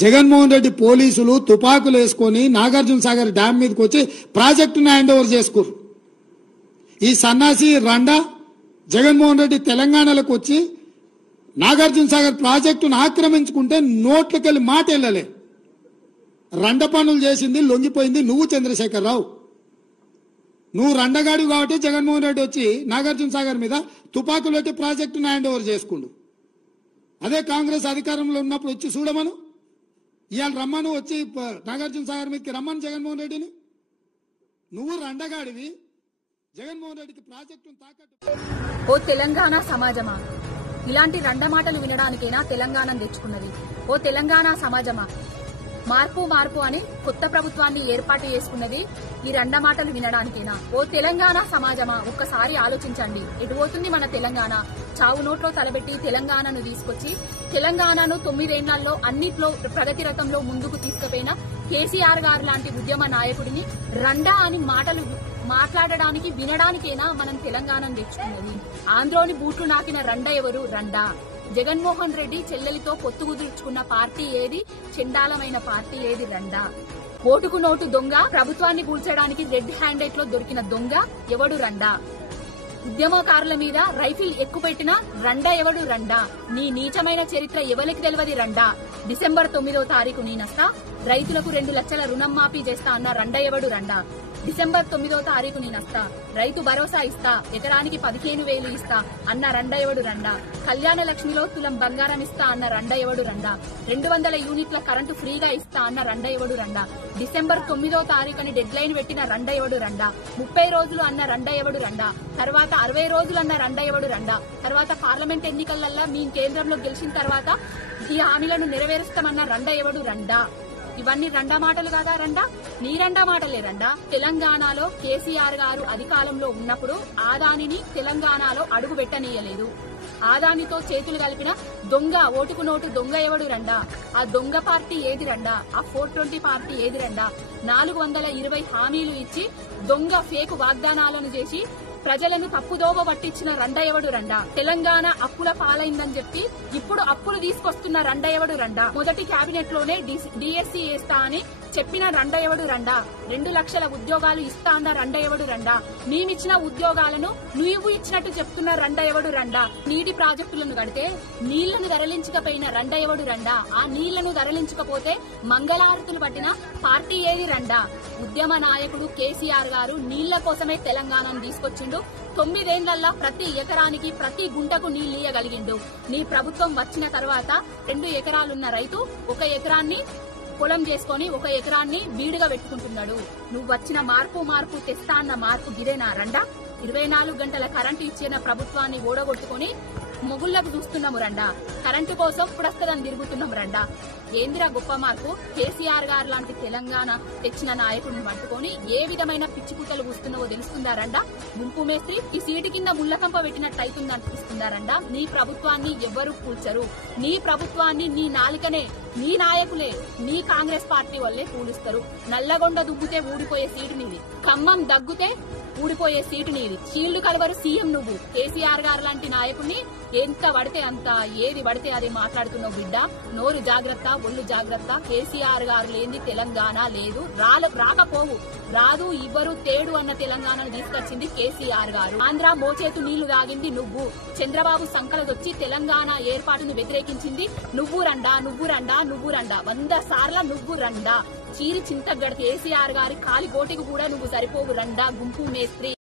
జగన్మోహన్ రెడ్డి పోలీసులు తుపాకులు వేసుకొని నాగార్జున సాగర్ డ్యాం మీదకి వచ్చి ప్రాజెక్టును హ్యాండ్ ఓవర్ చేసుకురు. ఈ సన్నాసి రండా జగన్మోహన్ రెడ్డి తెలంగాణలోకి వచ్చి నాగార్జున సాగర్ ప్రాజెక్టును ఆక్రమించుకుంటే నోట్లకెళ్ళి మాట వెళ్ళలే. రండ పనులు చేసింది లొంగిపోయింది నువ్వు చంద్రశేఖరరావు. నువ్వు రండగాడు కాబట్టి జగన్మోహన్ రెడ్డి వచ్చి నాగార్జున సాగర్ మీద తుపాకులు పెట్టి ప్రాజెక్టును హ్యాండ్ ఓవర్ చేసుకుండు. అదే కాంగ్రెస్ అధికారంలో ఉన్నప్పుడు వచ్చి చూడమను, ఇవాళ రమ్మను, వచ్చి నాగార్జున సాగర్ మీదకి రమ్మను జగన్మోహన్ రెడ్డిని. నువ్వు రండగాడివి, జగన్మోహన్ రెడ్డికి ప్రాజెక్టును తాకట్టు. ఓ తెలంగాణ సమాజమా, ఇలాంటి రండ మాటలు వినడానికైనా తెలంగాణ తెచ్చుకున్నది. ఓ తెలంగాణ సమాజమా, మార్పు మార్పు అని కొత్త ప్రభుత్వాన్ని ఏర్పాటు చేసుకున్నది ఈ రండ మాటలు వినడానికైనా. ఓ తెలంగాణ సమాజమా, ఒక్కసారి ఆలోచించండి. ఎటుపోతుంది మన తెలంగాణ? చావు నోట్లో తలబెట్టి తెలంగాణను తీసుకొచ్చి తెలంగాణను 9 ఏళ్లలో అన్నిట్లో ప్రగతి రథంలో ముందుకు తీసుకుపోయిన కేసీఆర్ గారు లాంటి ఉద్యమ నాయకుడిని రండా అని మాటలు మాట్లాడడానికి వినడానికైనా మనం తెలంగాణను తెచ్చుకున్నది. ఆంధ్రోని బూట్లు నాకిన రండ ఎవరు? రండా. జగన్మోహన్ రెడ్డి చెల్లెలితో పొత్తు కుదుర్చుకున్న పార్టీ ఏది? చెండాలమైన పార్టీ ఏది? రండా. ఓటుకు నోటు దొంగ, ప్రభుత్వాన్ని కూల్చడానికి రెడ్ హ్యాండెడ్ లో దొరికిన దొంగ ఎవడు? రండా. ఉద్యమకారుల మీద రైఫిల్ ఎక్కుపెట్టిన రండా ఎవడు? రండా. నీ నీచమైన చరిత్ర ఎవరికి తెలియదు? రండా. డిసెంబర్ 9వ తారీఖు నేనస్తా, రైతులకు 2 లక్షల రుణం మాఫీ చేస్తా అన్న రండ ఎవడు? రండా. డిసెంబర్ 9వ తారీఖు నేనస్తా, రైతు భరోసా ఇస్తా, ఎకరానికి 15,000 ఇస్తా అన్న రండ ఎవడు? రండా. కళ్యాణ లక్ష్మిలో తులం బంగారం ఇస్తా అన్న రండ ఎవడు? రండా. 200 యూనిట్ల కరెంటు ఫ్రీగా ఇస్తా అన్న రండ ఎవడు? రండా. డిసెంబర్ 9వ తారీఖుని డెడ్ లైన్ పెట్టిన రండ ఎవడు? రండా. 30 రోజులు అన్న రండ ఎవడు? రండా. తర్వాత 60 రోజులు అన్న రండ ఎవడు? రండా. తర్వాత పార్లమెంట్ ఎన్నికలలో మీ కేంద్రంలో గెలిచిన తర్వాత ఈ హామీలను నెరవేరుస్తామన్న రండ ఎవడు? రండా. ఇవన్నీ రండా మాటలు కాదా? రండా. నీ రండా మాటలే రండా. తెలంగాణలో కేసీఆర్ గారు అధికారంలో ఉన్నప్పుడు ఆదానిని తెలంగాణలో అడుగు పెట్టనీయలేదు. ఆదానితో చేతులు కలిపిన దొంగ, ఓటుకు నోటు దొంగ ఎవడు? రండా. ఆ దొంగ పార్టీ ఏది? రండా. ఆ 420 పార్టీ ఏది? రండా. 420 హామీలు ఇచ్చి దొంగ ఫేక్ వాగ్దానాలను చేసి ప్రజలను తప్పుదోవ పట్టించిన రండ ఎవడు? రండా. తెలంగాణ అప్పుల పాలైందని చెప్పి ఇప్పుడు అప్పులు తీసుకొస్తున్న రండ ఎవడు? రండా. మొదటి కేబినెట్ లోనే డిఎస్సీ వేస్తా అని చెప్పిన రండ ఎవడు? రండా. 2 లక్షల ఉద్యోగాలు ఇస్తా అన్న రండ ఎవడు? రండా. మేమిచ్చిన ఉద్యోగాలను నువ్వు ఇచ్చినట్టు చెప్తున్న రండ ఎవడు? రండా. నీటి ప్రాజెక్టులను కడితే నీళ్లను తరలించకపోయిన రండ ఎవడు? రండా. ఆ నీళ్లను తరలించకపోతే మంగళారతులు పట్టిన పార్టీ ఏది? రండా. ఉద్యమ నాయకుడు కేసీఆర్ గారు నీళ్ల కోసమే తెలంగాణను తీసుకొచ్చిండు. 9 ఏళ్లలో ప్రతి ఎకరానికి ప్రతి గుంటకు నీళ్లియగలిగిండు. నీ ప్రభుత్వం వచ్చిన తర్వాత 2 ఎకరాలున్న రైతు 1 ఎకరాన్ని పొలం చేసుకుని 1 ఎకరాన్ని బీడుగా పెట్టుకుంటున్నాడు. నువ్వు వచ్చిన మార్పు తెస్తా అన్న మార్పు గిదేనా? రండా. 24 గంటల కరెంటు ఇచ్చిన ప్రభుత్వాన్ని ఓడగొట్టుకుని మొగుళ్లకు చూస్తున్నాము రండా. కరెంటు కోసం ఇప్పుడొస్తుందని తిరుగుతున్నాము రండా. ఏందిరా గొప్ప మార్పు? కేసీఆర్ గారు లాంటి తెలంగాణ తెచ్చిన నాయకుడిని పట్టుకొని ఏ విధమైన పిచ్చి కుట్టలు కూస్తున్నావో తెలుస్తుందా రండా. గుంపు మేస్త్రి ఈ సీటు కింద ముళ్లకంప పెట్టినట్టు అవుతుంది అనిపిస్తుందా రండా. నీ ప్రభుత్వాన్ని ఎవ్వరూ కూల్చరు. నీ ప్రభుత్వాన్ని నీ నాలికనే, నీ నాయకులే, నీ కాంగ్రెస్ పార్టీ వల్లే కూలుస్తారు. నల్లగొండ దుగ్గుతే ఊడిపోయే సీటు నీది, ఖమ్మం దగ్గుతే ఊడిపోయే సీటు నీది. షీల్డ్ కలవరు సీఎం నువ్వు. కేసీఆర్ గారు లాంటి నాయకుడిని ఎంత పడితే అంత, ఏది పడితే అది మాట్లాడుతున్నావు బిడ్డ. నోరు జాగ్రత్త, ఒళ్ళు జాగ్రత్త. కేసీఆర్ గారు లేని తెలంగాణ లేదు, రాకపోవు, రాదు, ఇవ్వరు, తేడు అన్న తెలంగాణను తీసుకొచ్చింది కేసీఆర్ గారు. ఆంధ్ర మోచేతు నీళ్లు తాగింది నువ్వు. చంద్రబాబు సంకలదొచ్చి తెలంగాణ ఏర్పాటును వ్యతిరేకించింది నువ్వు రండా. 100 సార్ల నువ్వు రండా. చీరి చింతగడ కేసీఆర్ గారి కాలి గోటికి కూడా నువ్వు సరిపోవు రండా గుంపు మేస్త్రి.